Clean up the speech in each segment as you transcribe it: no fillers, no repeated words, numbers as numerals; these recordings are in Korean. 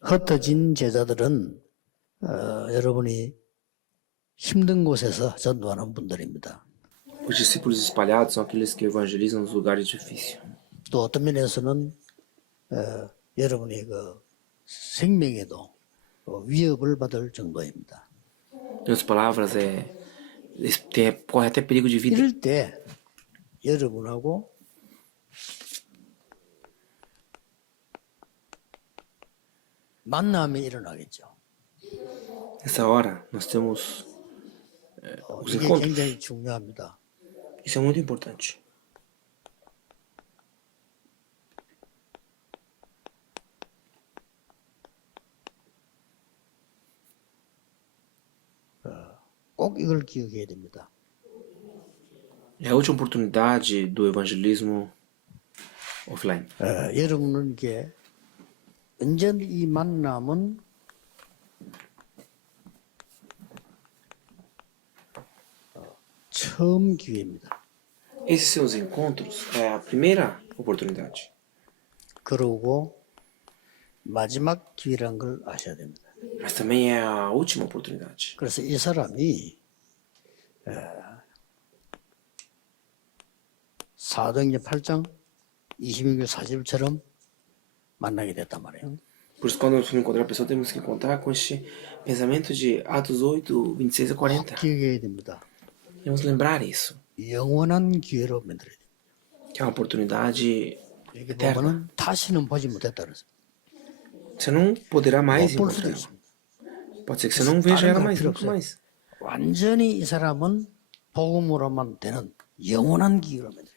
흩어진 제자들은 여러분이 힘든 곳에서 전도하는 분들입니다. Os discípulos espalhados são aqueles que evangelizam nos lugares difíceis. 또 어떤 면에서는 여러분이 그 생명에도 위협을 받을 정도입니다. Em outras palavras, corre até perigo de vida. 이럴 때 여러분하고 만남이 일어나겠죠. Nessa hora, nós temos os 이게 encontros. 굉장히 중요합니다. Isso é muito importante. 꼭 이걸 기억해야 됩니다. É a última oportunidade do evangelismo offline. 여러분은 이게 언제나 이 만남은 처음 기회입니다. Esses seus encontros é a primeira oportunidade. 그러고 마지막 기회란 걸 아셔야 됩니다. Mas também é a última oportunidade. 그래서 이 사람이 사도행전 8장 26절 40절처럼 만나게 됐단 말이에요. Por isso, quando nós formos encontrar a pessoa, temos que contar com este pensamento de Atos 8, 26 a 40. 기억해야 됩니다. Temos que lembrar isso, 영원한 기회로 만들어야 됩니다. que é uma oportunidade 이게 eterna. 보면은 다시는 보지 못했다 그래서 Você não poderá mais 볼 수도 encontrar. 있습니다. Pode ser que você não veja ela mais, 필요 nunca 없어요. mais. 완전히 이 사람은 복음으로만 되는 영원한 기회로 만들어야 돼요.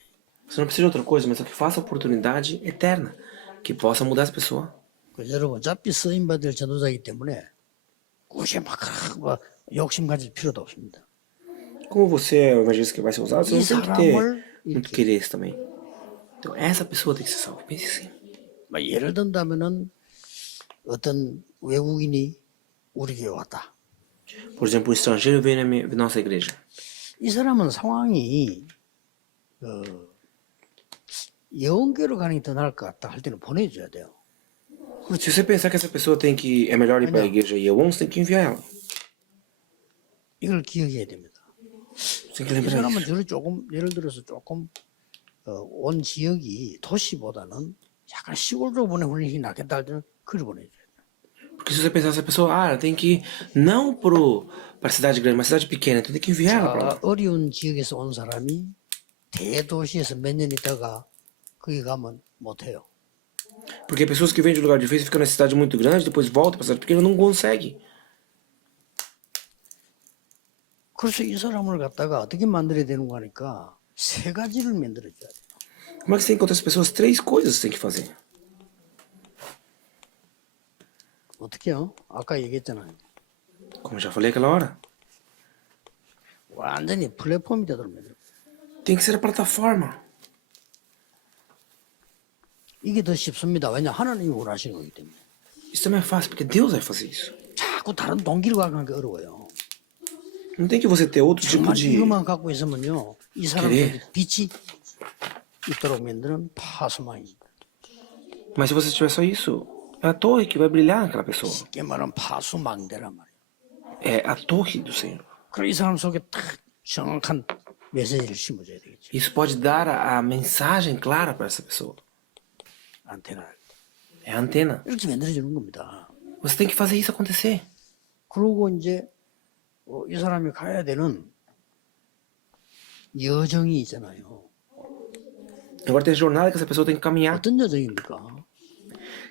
Você não precisa de outra coisa, mas só que faça a oportunidade eterna, que possa mudar essa pessoa. 여러분 어차피 쓰임받을 전도자이기 때문에 굳이 막 욕심 가질 필요도 없습니다. Como você é o evangelista que vai ser usado, você não tem que ter muito 이렇게 querer também. Então, essa pessoa tem que ser salva. Pense assim. 막 예를 든다면은 어떤 외국인이 우리 교회 왔다. Por exemplo, um estrangeiro veio na nossa igreja. 이 사람은 상황이 영계로 가는 게 더 나을 것 같다 할 때는 보내줘야 돼요. Se você pensar que essa pessoa é melhor ir para a igreja Yewon, você tem que enviar ela. 이걸 기억해야 됩니다. Você tem que 이 lembrar 사람은 isso. 저를 조금 예를 들어서 조금 온 지역이 도시보다는 약간 시골 쪽 보내는 게 낫겠다 할 때는 그걸 보내줘야 돼요. Porque se você pensar essa pessoa, ela tem que ir não para a cidade grande, mas cidade pequena, então tem que enviar ela para lá. 어려운 지역에서 온 사람이 대도시에서 몇 년 있다가 거기 가면 못해요. Porque pessoas que vêm de lugar difícil ficam na cidade muito grande, depois voltam para a cidade pequena, não consegue. 그래서 이 사람을 갖다가 어떻게 만들어야 되는 거니까 세 가지를 만들어줘야 돼요. Como é que você encontra as pessoas? 3 coisas você tem que fazer. 어떻게요? 아까 얘기했잖아요. Como eu já falei aquela hora. 완전히 플랫폼이 되도록 만들어. Tem que ser a plataforma. 이게 더 쉽습니다. 왜냐 하나님이 원하시는 거기 때문에. Isso também é fácil, porque Deus vai fazer isso. 자꾸 다른 동기를 가는 게 어려워요. Não tem que você ter outro tipo 정말 de... 이것만 갖고 있으면요, 이 사람들이 빛이 있도록 만드는 파수망이. Mas se você tiver só isso, é a torre que vai brilhar naquela pessoa. 쉽게 말하면 파수망대란 말이에요. É a torre do Senhor. 그럼 이 사람 속에 딱 정확한 메시지를 심어줘야 되겠죠. Isso pode dar a mensagem clara para essa pessoa. 안테나. É a antena. 이렇게 만들어주는 겁니다. Você tem que fazer isso acontecer. 그리고 이제 이 사람이 가야 되는 여정이 있잖아요. Agora tem a jornada que essa pessoa tem que caminhar. 어떤 여정입니까?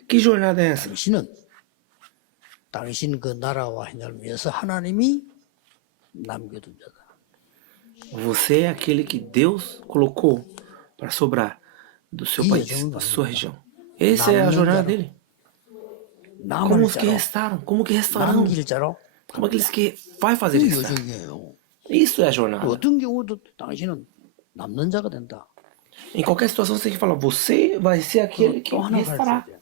Que jornada é essa? 당신 그 나라와 해나를 위해서 하나님이 남겨둔 자다. Você é aquele que Deus colocou para sobrar do seu país, da sua região. Essa é a jornada dele. Como os que restaram, como que restaurarão, 남길 자로 como aqueles que vai fazer 이 isso. 여정이에요. Isso é a jornada. 어떤 경우도 당신은 남는 자가 된다. Em qualquer situação você tem que falar, você vai ser aquele que 또 하나 restará. 가르쳐야 돼요.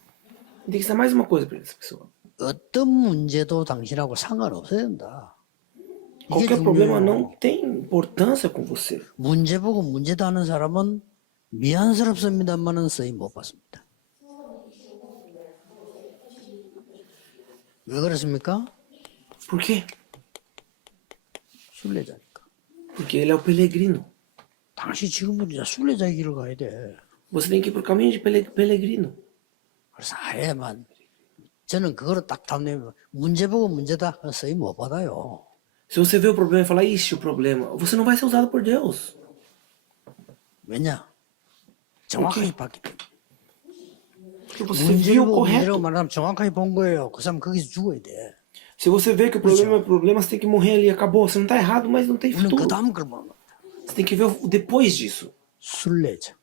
Tem que ser mais uma coisa para essa pessoa. 어떤 문제도 당신하고 상관없어야 된다. 이게 Qualquer problema 중요해요. não tem importância com você. 문제 보고 문제도 하는 사람은 미안스럽습니다만은 쓰임 못 받습니다. 왜 그렇습니까? Por quê? 순례자니까. Porque ele é o peregrino. 당시 지금부터 이제 순례자의 길을 가야 돼. Você tem que ir pro caminho de peregrino. 그래서 아예만 저는 그거를 딱 답내면 문제 보고 문제다 써이 못 받아요. Se você vê o problema e falar, ixi, o problema, você não vai ser usado por Deus. 왜냐? 정확하게 봤기 때문에. Porque você 문제를 viu o 보고 문제라고 correto. 말하면 정확하게 본 거예요. 그 사람 거기서 죽어야 돼. Se você vê que o problema é o problema, você tem que morrer ali, acabou. Você não tá errado, mas não tem 우리는 그 futuro. 다음 걸 보는 겁니다. Você tem que ver o depois disso. 순례자.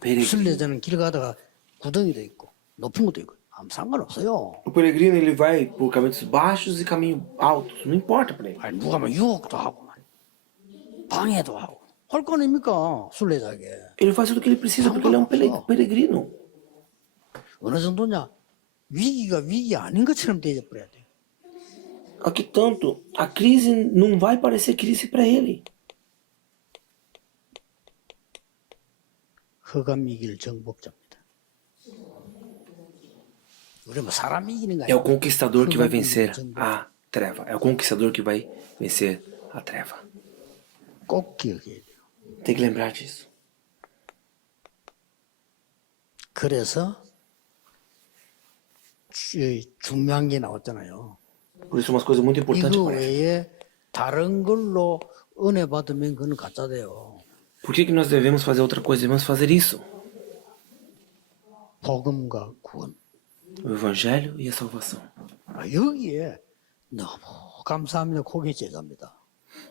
Peregrino. 순례자는 길 가다가 구덩이도 있고 높은 것도 있고 아무 상관없어요. O peregrino ele vai por caminhos baixos e caminhos altos. Não importa para ele. 아니 누가 막 유혹도 하고 막 방해도 하고 할 거 아닙니까 순례자에게. Ele faz tudo o que ele precisa porque ele é um peregrino. 어느 정도냐 위기가 위기 아닌 것처럼 대접해야 돼. A que tanto a crise não vai parecer crise para ele. 흑암 이길 정복자입니다. 우리 뭐 사람 이기는 거 É o 아니야. conquistador que vai vencer a treva. É o conquistador que vai vencer a treva. 꼭 기억해야 돼요. Tem que lembrar disso. 그래서 중요한 게 나왔잖아요. Por isso, umas coisas muito importantes 이거 aparecem. 외에 다른 걸로 은혜 받으면 그건 가짜 돼요. Por que nós devemos fazer outra coisa? Devemos fazer isso. 복음과 구원. O Evangelho e a salvação. 여기에 너무 감사합니다. 고개 제자입니다.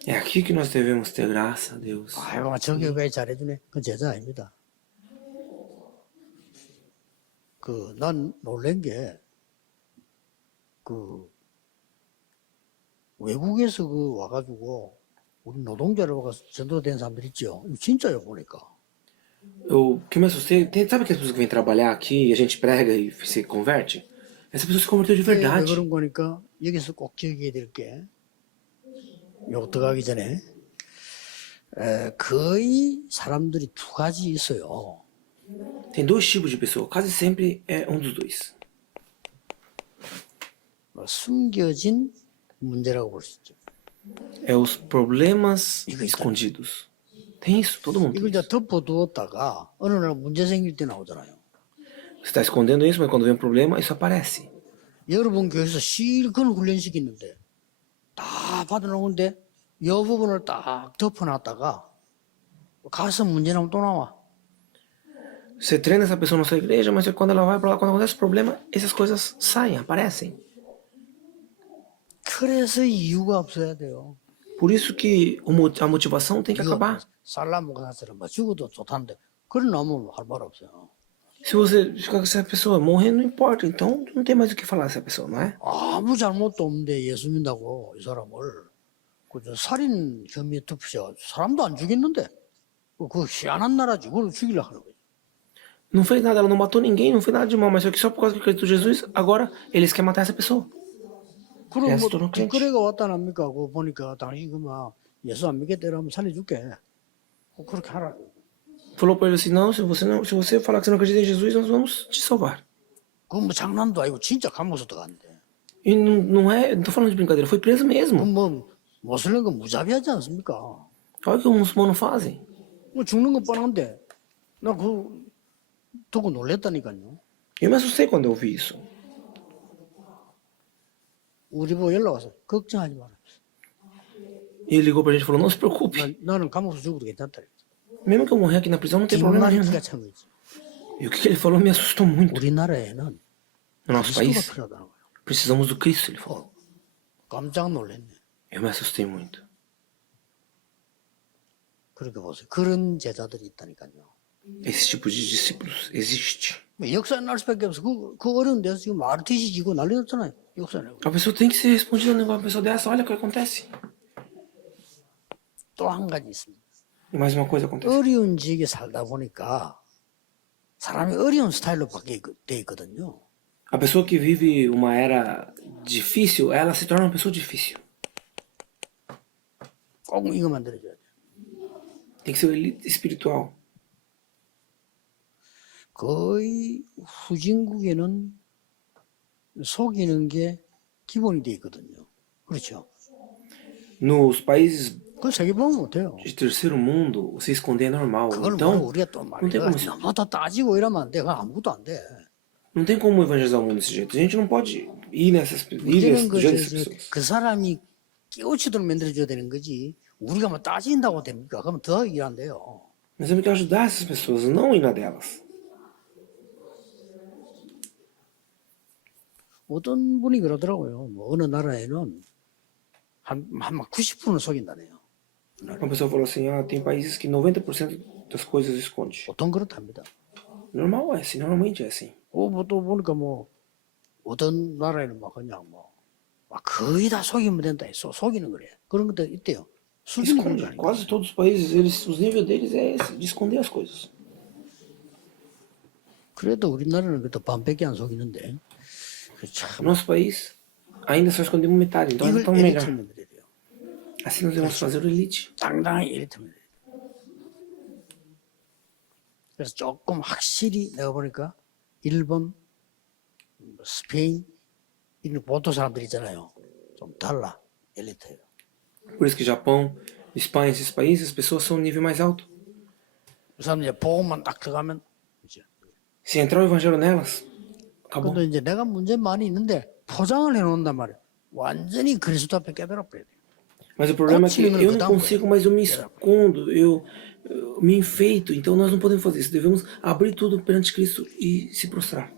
É aqui que nós devemos ter graça a Deus. 아이고 저기 왜 잘해주네. 그건 제자 아닙니다. 난 놀란 게 외국에서 와가지고 우리 노동자를 와서 전도된 사람들 있죠. 진짜요 보니까. O que me assustei, sabe aquelas pessoas que vêm trabalhar aqui e a gente prega e se converte? Essa pessoa se converteu de 왜 verdade. 그런 거니까 여기서 꼭 기억해야 될 게 요거 들어가기 전에 거의 사람들이 두 가지 있어요. Tem dois tipos de pessoa, quase sempre é um dos dois. 숨겨진 문제라고 볼 수 있죠. É os problemas escondidos. Tem isso, todo mundo. 이걸 이제 덮어두었다가 어느 날 문제 생길 때 나오잖아요. Você está escondendo isso, mas quando vem um problema, isso aparece. 여러분 교회에서 실컷 훈련시키는데 다 받아놓은데 이 부분을 딱 덮어놨다가 가서 문제 나오면 또 나와. Você treina essa pessoa na sua igreja, mas quando ela vai para lá, quando acontece o problema, essas coisas saem, aparecem. 그래서 이유가 없어야 돼요. Por isso que a motivação tem que acabar. 살라 목사처럼 뭐 죽어도 좋다는데 그런 놈은 할 말 없어요. Se você ficar com essa pessoa morrer, não importa. Então não tem mais o que falar dessa pessoa, não é? 아무 잘못도 없는데 예수 믿는다고 이 사람을 그저 살인 혐의에 덮으셔 사람도 안 죽였는데 그 희한한 나라지 그걸 죽이려고 하는 거예요. Não fez nada, ela não matou ninguém, não fez nada de mal, mas só que só por causa que acreditou em Jesus, agora eles querem matar essa pessoa. 그럼 예수 뭐 또는 크리스천. 뒷거래가 왔다 납니까? 그거 보니까 당신 그만 예수 안 믿겠다면 살려줄게. 그렇게 하라. Falou pra ele assim: não, se você falar que você não acredita em Jesus, nós vamos te salvar. 그건 뭐 장난도 아니고 진짜 감옥에서 들어갔는데. E não tô falando de brincadeira, foi preso mesmo. 그럼 뭐 모슬렘 건 무자비하지 않습니까? Olha o que os muçulmanos fazem. 뭐 죽는 건 뻔한데 나 그거 듣고 놀랬다니까요. Eu me assustei quando eu vi isso. 우리 보고 연락 와서 걱정하지 마라. E ele ligou pra gente e falou: não se preocupe. 나는 감옥에서 죽어도 괜찮다. Mesmo que eu morrer aqui na prisão, não tem problema nenhum. 기가 Não. 찬 거지. E o que ele falou me assustou muito. 우리나라에는 No nosso 그리스도가 país, 필요하다는 거예요. precisamos do Cristo, ele falou. 깜짝 놀랐네. Eu me assustei muito. 그렇게 보세요. 그런 제자들이 있다니까요. Esse tipo de discípulos existe. 뭐 역사에 날 수밖에 없어. 그 어려운 데서 지금 RTC 지고 난리 났잖아요. 역사에. A pessoa tem que ser respondida a um negócio, uma pessoa dessa, olha o que acontece. 또 한 가지 있습니다. E mais uma coisa acontece. 어려운 지역에 살다 보니까 사람이 어려운 스타일로 바뀌게 돼 있거든요. A pessoa que vive uma era difícil, ela se torna uma pessoa difícil. 꼭 이거 만들어줘야 돼. Tem que ser elite espiritual. 거의 후진국에는 속이는 게 기본이 돼 있거든요. 그렇죠. Nos países 그걸 세계 보면 못해요. de terceiro mundo, você esconder é normal. 그걸 뭐 Então, 우리가 또 não tem como, 너무 다 따지고 이러면 안 돼. 그건 아무것도 안 돼. não tem como evangelizar o mundo desse jeito. A gente não pode ir 문제는 do jeito dessas pessoas. 그 사람이 깨우치도록 만들어줘야 되는 거지. 우리가 뭐 따진다고 됩니까? 그러면 더 일 안 돼요. Mas temos que ajudar essas pessoas, não ir na delas. 어떤 분이 그러더라고요. 뭐 어느 나라에는 한 90%는 속인다네요. Uma pessoa falou assim, tem países que 90% das coisas esconde. 보통 그렇답니다. Normal é assim, normalmente é assim. 또 보니까 뭐 어떤 나라에는 막 그냥 막 거의 다 속이면 된다. 속이는 거래. 그런 것도 있대요. 수준이 그런 거 Esconde. 아닌가? Quase todos os países, os níveis deles é esse, de esconder as coisas. 그래도 우리나라는 그래도 반밖에 안 속이는데. 참 No nosso país, ainda só escondemos metade, então ainda 이걸 estamos melhor. 엘리트면 돼요. Assim nós devemos fazer o elite. 당당히 엘리트면 돼요. 그래서 조금 확실히 내가 보니까 일본, 스페인 이런 보통 사람들 있잖아요. 좀 달라 엘리트예요. Por isso que Japão, Espanha, esses países, as pessoas são um nível mais alto. 그 사람 이제 보험만 딱 들어가면 이제. Se entrar o evangelho nelas, acabou. 근데 이제 내가 문제 많이 있는데 포장을 해놓는단 말이야. 완전히 그리스도 앞에 깨달아 버려야 돼. Mas o problema é que eu não consigo, mas eu me escondo, eu me enfeito. Então nós não podemos fazer isso. Devemos abrir tudo perante Cristo e se prostrar.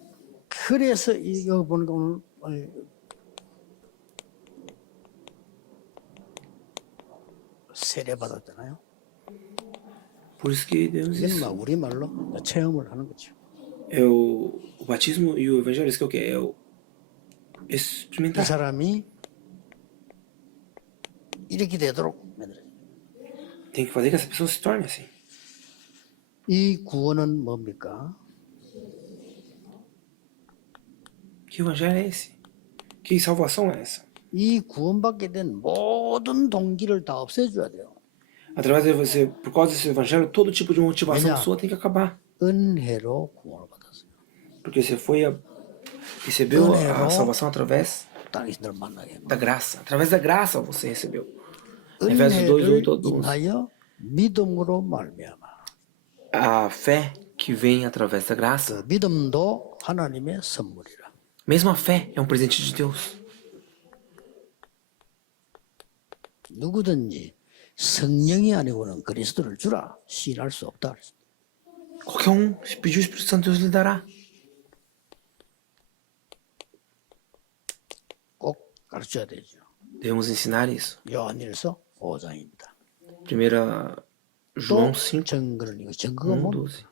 그래서 여기 보니까 오늘 세례 받았잖아요. Por isso que devemos 이건 isso. 막 우리 말로 체험을 하는 거죠. É o batismo e o evangelho, isso que é o quê? É o 이 experimentar. 사람이 이렇게 되도록 만들어요. Tem que fazer que essa pessoa se torne assim. 이 구원은 뭡니까? Que evangelho é esse? Que salvação é essa? 이 구원받게 된 모든 동기를 다 없애줘야 돼요. Através de você, por causa desse evangelho, todo tipo de motivação Melhor. sua tem que acabar. 은혜로 구원을 받았어요. Porque você recebeu Unero. a salvação através 당신들 만나게. da graça. Através da graça você recebeu. Efésios 2, 은혜를 8 a 12. 인하여 믿음으로 말미암아. A fé que vem através da graça. 그 믿음도 하나님의 선물이라. Mesmo a fé é um presente de Deus. 누구든지 성령이 아니고는 그리스도를 주라 시인할 수 없다. Qualquer se pedir o Espírito Santo, Deus lhe dará. 꼭 가르쳐야 되죠. Devemos ensinar isso. 요한일서 5장입니다. 1 João 5, 증거는 이거 증거가 1, 뭡니까? 12.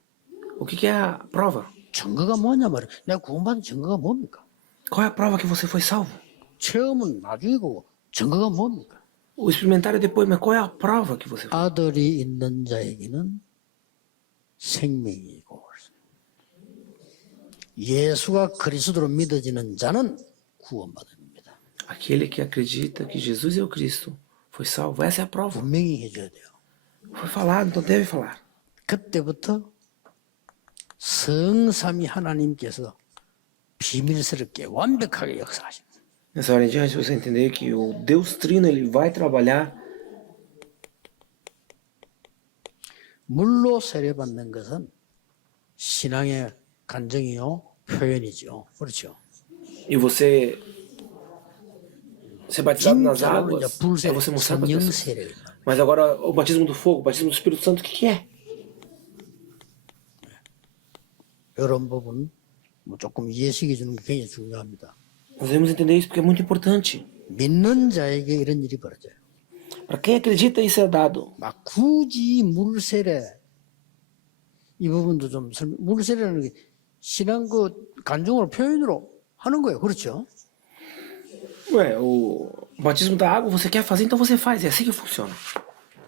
O que é a prova? 증거가 뭐냐 말이야. 내가 구원받은 증거가 뭡니까? Qual é a prova que você foi salvo? 체험은 나중이고 증거가 뭡니까? O experimentar é depois, mas qual é a prova que você foi? 아들이 있는 자에게는 생명이고 예수가 그리스도로 믿어지는 자는 구원받습니다. Aquele que acredita que Jesus é o Cristo foi salvo. Essa é a prova. 분명히 해줘야 돼요. Foi falado, então deve falar. 그때부터 성삼위 하나님께서 비밀스럽게 완벽하게 역사하십니다. Nessa hora em diante, você entender que o Deus Trino ele vai trabalhar. 물로 세례받는 것은 신앙의 간증이요 표현이죠. 그렇죠. E você ser batizado nas 진짜로 águas 이제 불세 é você mostrar para as 성령 pessoas. 세례. Mas agora o batismo do fogo, o batismo do Espírito Santo, o que é? 이런 부분 뭐 조금 이해시켜 주는 게 굉장히 중요합니다. Nós devemos entender isso porque é muito importante. 믿는 자에게 이런 일이 벌어져요. Para quem acredita, isso é dado. 막 굳이 물세례 이 부분도 좀 물세례라는 게 신앙 그 간증으로 표현으로 하는 거예요. 그렇죠? Ué, o batismo da água você quer fazer, então você faz. É assim que funciona.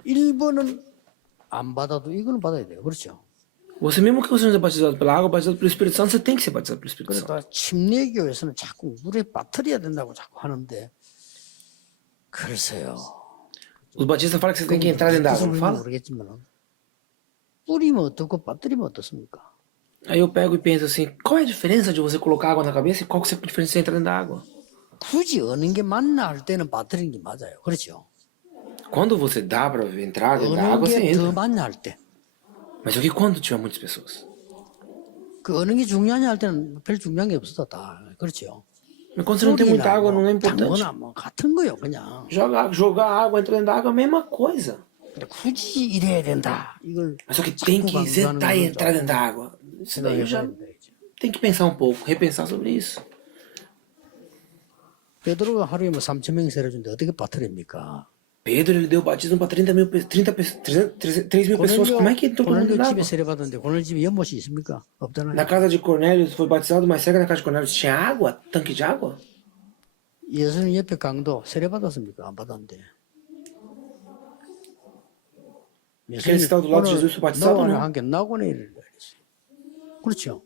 1번은 안 받아도 이거는 받아야 돼요. 그렇죠? Você mesmo que você não seja batizado pela água, batizado pelo Espírito Santo, você tem que ser batizado pelo Espírito Santo. 그러니까 침례교에서는 자꾸 물에 빠뜨려야 된다고 자꾸 하는데 글쎄요. Os batistas falam que você tem que entrar dentro da água, não fala? 모르겠지만 뿌리면 어떻고 빠뜨리면 어떻습니까? Aí eu pego e penso assim, qual é a diferença de você colocar água na cabeça e qual que é a diferença de você entrar dentro da água? 굳이 어느 게 맞나 할 때는 빠뜨리는 게 맞아요. 그렇죠? Quando você dá para entrar dentro da 어느 água, você 게 더 entra. 맞나 할 때. Mas o que quando tiver muitas pessoas? 그 어느 게 중요하냐 할 때는 별 중요한 게 없어 다. 그렇죠? Mas quando você não tem muita 물이나 água, não é 뭐 importante. 당거나 뭐 같은 거요 그냥. Jogar água, entrar dentro da água é a mesma coisa. 근데 굳이 이래야 된다. 이걸 Mas só que tem que sentar e entrar dentro da água. Isso daí eu já tem que pensar um pouco, repensar sobre isso. 베드로가 하루에 뭐 3,000명 세례주는데 어떻게 빠뜨립니까? Pedro, ele deu batismo para 3 mil pessoas. Como é que entrou todo mundo 고넬료 na 집에 água? 세례 받았는데 고넬료 집에 연못이 있습니까? 없잖아요. Na casa de Cornélio foi batizado, mas será que na casa de Cornélio tinha água? Tanque de água? 예수님 옆에 강도 세례 받았습니까? 안 받았는데. Aquele que está do lado de Jesus foi batizado ou 너와 não? 함께 낙원에 이르리라 그랬어요. 그렇죠.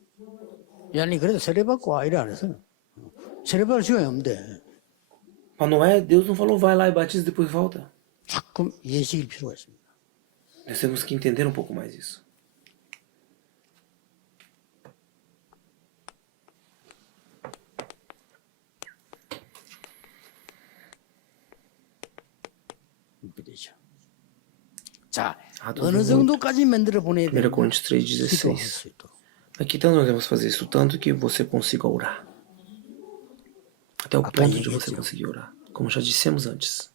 아니 그래도 세례 받고 와 이래 안 했어요. 세례 받을 시간이 없는데 Para Noé, Deus não falou vai lá e batiza e depois volta. 자꾸 예식일 필요가 있습니다. Nós temos que entender um pouco mais isso. 이렇게 되죠. 자, 아, 어느 정도까지 만들어 보내야 1 되는지 Coríntios 3,16. 기도할 수 있도록. Aqui então nós devemos fazer isso tanto que você consiga orar. Até o ponto de você conseguir orar. Como já dissemos antes.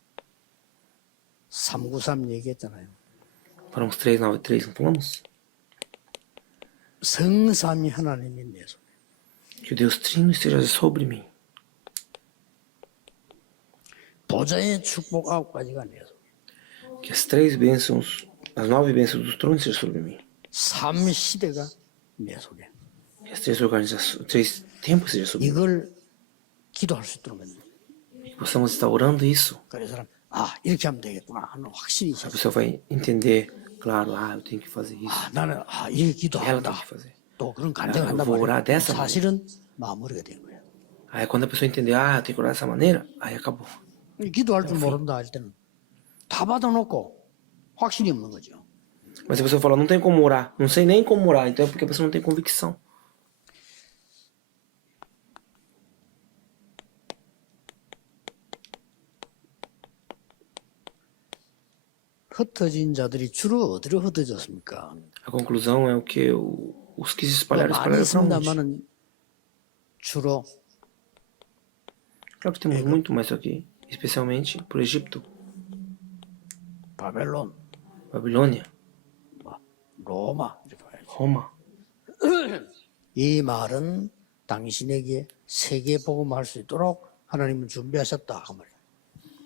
393 얘기했잖아요. Falamos 3:9:3, não falamos? 성삼위 하나님이 내 손에. Que o Deus Trino esteja sobre mim. 보좌의 축복 9가지가 내 손에. Que as 3 bênçãos, as 9 bênçãos do trono estejam sobre mim. 3시대가 내 손에. Que as 3 organizações, 3 tempos estejam sobre mim. 이걸 기도할 수 있도록 만듭니다. Que possamos estar orando isso. 그래서 사람 이렇게 하면 되겠구나 하는 확신이 A 있어요. pessoa vai entender, claro, eu tenho que fazer isso. 나는 이렇게 Ela tem 기도한다. que fazer. 또 그런 간증을 한단 vou orar 말이에요. dessa 사실은 마무리가 된 거예요. Aí quando a pessoa entender, eu tenho que orar dessa maneira, aí acabou. 기도할 줄 모른다 할 때는 다 받아놓고 확신이 없는 거죠. Mas se a pessoa fala, não tem como orar, não sei nem como orar, então é porque a pessoa não tem convicção. 흩어진 자들이 주로 어디로 흩어졌습니까? A conclusão é o que os que se espalharam, 많이 espalharam pra onde? 있습니다만은 주로 Claro que temos muito mais aqui, especialmente por Egito, 바벨론, Babilônia, 로마 이렇게 봐야죠. Roma. 이 말은 당신에게 세계 복음할 수 있도록 하나님은 준비하셨다 그 말이에요.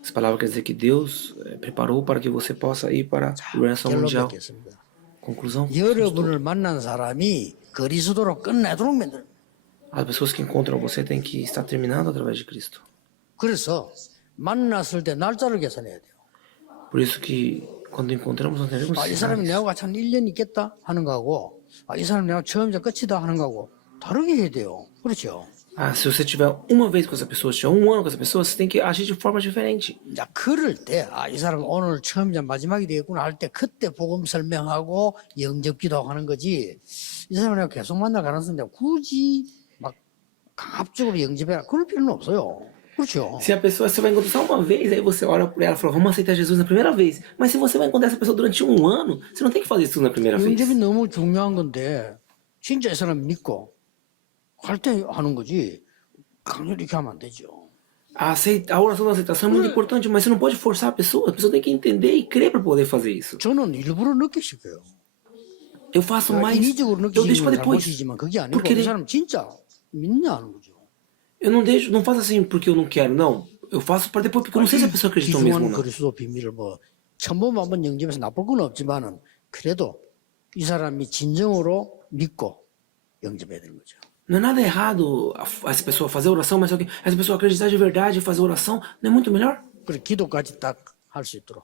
Essa palavra quer dizer que Deus preparou para que você possa ir para a organização 결론 mundial. 맺겠습니다. Conclusão. 여러분을 만난 사람이 그리스도로 끝내도록 만들어요. As pessoas que encontram você têm que estar terminando através de Cristo. 그래서 만났을 때 날짜를 계산해야 돼요. Por isso que quando encontramos nós teremos 이 사람이 sinais. 내가 같이 한 1년 있겠다 하는 거하고 이 사람이 내가 처음이자 끝이다 하는 거하고 다르게 해야 돼요. 그렇죠? Se você tiver uma vez com essa pessoa, se tiver um ano com essa pessoa, você tem que agir de forma diferente. 자, 그럴 때, 이 사람 오늘 처음이자 마지막이 되겠구나 할 때 그때 복음 설명하고 영접 기도하는 거지. 이 사람이랑 계속 만날 가능성인데 굳이 막 강압적으로 영접해라. 그럴 필요는 없어요. 그렇죠? Se a pessoa você vai encontrar só uma vez, aí você olha por ela e fala, vamos aceitar Jesus na primeira vez. Mas se você vai encontrar essa pessoa durante um ano, você não tem que fazer isso na primeira vez. 영접이 너무 중요한 건데 진짜 이 사람 믿고 할 때 하는 거지. 강렬히 이렇게 하면 안 되죠. A oração da aceitação é muito importante, mas você não pode forçar a pessoa tem que entender e crer para poder fazer isso. 저는 일부러 느끼실 거예요. Eu faço mais, 인위적으로 eu deixo para 느끼시면 depois. 잘못이지만 그게 아니고 Porque 이 사람 진짜 믿냐 하는 거죠. eu não deixo, não faço assim porque eu não quero, não. Eu faço para depois, porque eu não sei se a pessoa acreditou mesmo ou 귀중한 não. 그리스도 비밀을 뭐 처음 보면 한번 영접해서 나쁠 건 없지만은 그래도 이 사람이 진정으로 믿고 영접해야 되는 거죠. Não é nada errado essa pessoa fazer oração, mas só que essa pessoa acreditar de verdade e fazer oração, não é muito melhor? 그리고 기도까지 딱 할 수 있도록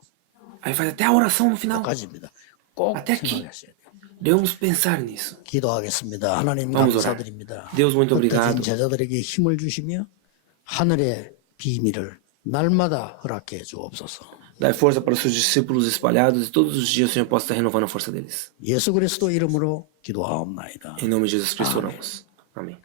Aí faz até a oração no final. 까지입니다. 꼭 Até aqui. 생각하셔야 돼요. Devemos pensar nisso. 기도하겠습니다. 하나님 Vamos orar. 감사드립니다. Deus, muito 흩어진 obrigado. 제자들에게 힘을 주시며 하늘의 비밀을 날마다 허락해 주옵소서. Dai força para os seus discípulos espalhados e todos os dias o Senhor possa estar renovando a força deles. 예수 그리스도 이름으로 기도하옵나이다. Em nome de Jesus Cristo oramos. Amém.